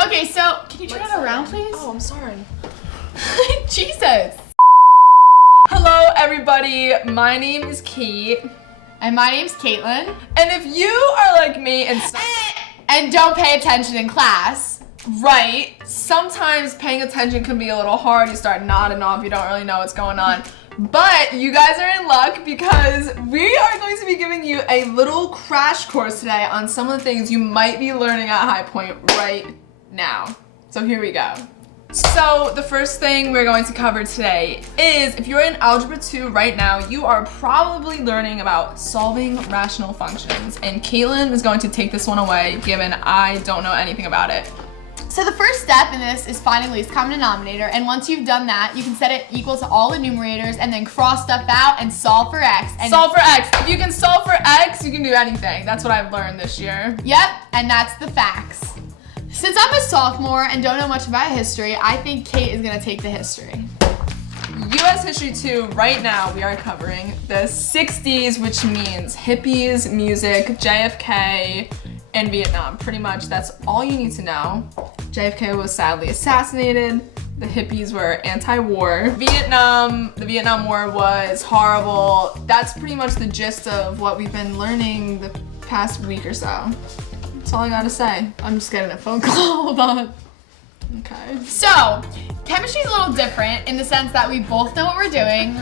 Okay, so can you turn it around, please? Oh, I'm sorry. Jesus. Hello, everybody. My name is Kate. And my name's Caitlin. And if you are like me And don't pay attention in class. right, sometimes paying attention can be a little hard. You start nodding off. You don't really know what's going on. But you guys are in luck because we are going to be giving you a little crash course today on some of the things you might be learning at High Point right now. So here we go. So the first thing we're going to cover today is if you're in Algebra 2 right now, you are probably learning about solving rational functions. And Caitlin is going to take this one away given I don't know anything about it. So the first step in this is finding least common denominator, and once you've done that, you can set it equal to all the numerators and then cross stuff out and solve for x. And solve for x. If you can solve for x, you can do anything. That's what I've learned this year. Yep, and that's the facts. Since I'm a sophomore and don't know much about history, I think Kate is gonna take the history. US History 2, right now we are covering the 60s, which means hippies, music, JFK, and Vietnam. Pretty much that's all you need to know. JFK was sadly assassinated. The hippies were anti-war. The Vietnam War was horrible. That's pretty much the gist of what we've been learning the past week or so. That's all I gotta say. I'm just getting a phone call, hold on. Okay. So, chemistry is a little different in the sense that we both know what we're doing.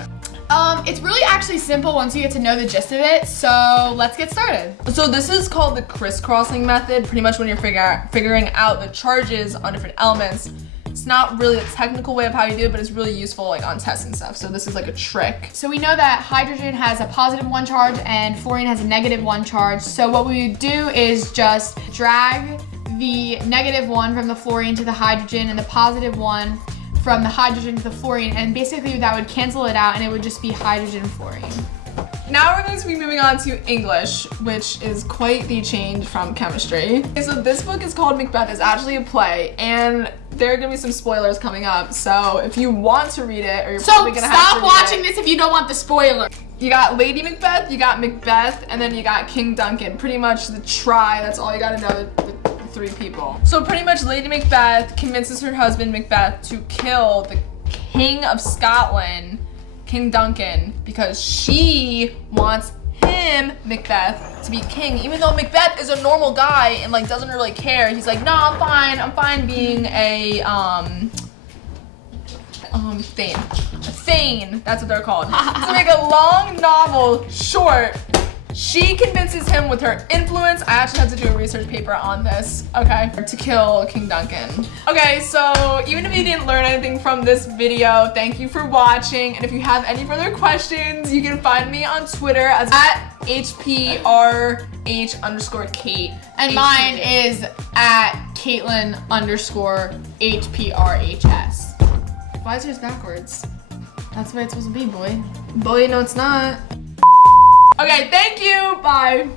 It's really actually simple once you get to know the gist of it, so let's get started. So this is called the crisscrossing method. Pretty much when you're figuring out the charges on different elements. It's not really a technical way of how you do it, but it's really useful like on tests and stuff. So this is like a trick. So we know that hydrogen has a positive 1 charge and fluorine has a negative 1 charge. So what we would do is just drag the negative 1 from the fluorine to the hydrogen and the positive 1 from the hydrogen to the fluorine, and basically that would cancel it out and it would just be hydrogen fluorine. Now we're going to be moving on to English, which is quite the change from chemistry. Okay, so this book is called Macbeth. It's actually a play, and there are going to be some spoilers coming up. So if you want to read it, or you're probably going to have to stop watching this if you don't want the spoiler. You got Lady Macbeth, you got Macbeth, and then you got King Duncan. Pretty much the try, that's all you got to know. The 3 people. So pretty much Lady Macbeth convinces her husband Macbeth to kill the King of Scotland, King Duncan, because she wants him, Macbeth, to be king, even though Macbeth is a normal guy and like doesn't really care. He's like, no, I'm fine being a thane, that's what they're called. To make a long novel short, she convinces him with her influence. I actually had to do a research paper on this, okay, to kill King Duncan. Okay, so even if you didn't learn anything from this video, thank you for watching. And if you have any further questions, you can find me on Twitter as @HPRH_Kate. And mine is @Caitlin_HPRHS. Why is yours backwards? That's the way it's supposed to be, boy. Boy, no, it's not. Okay, thank you. Bye.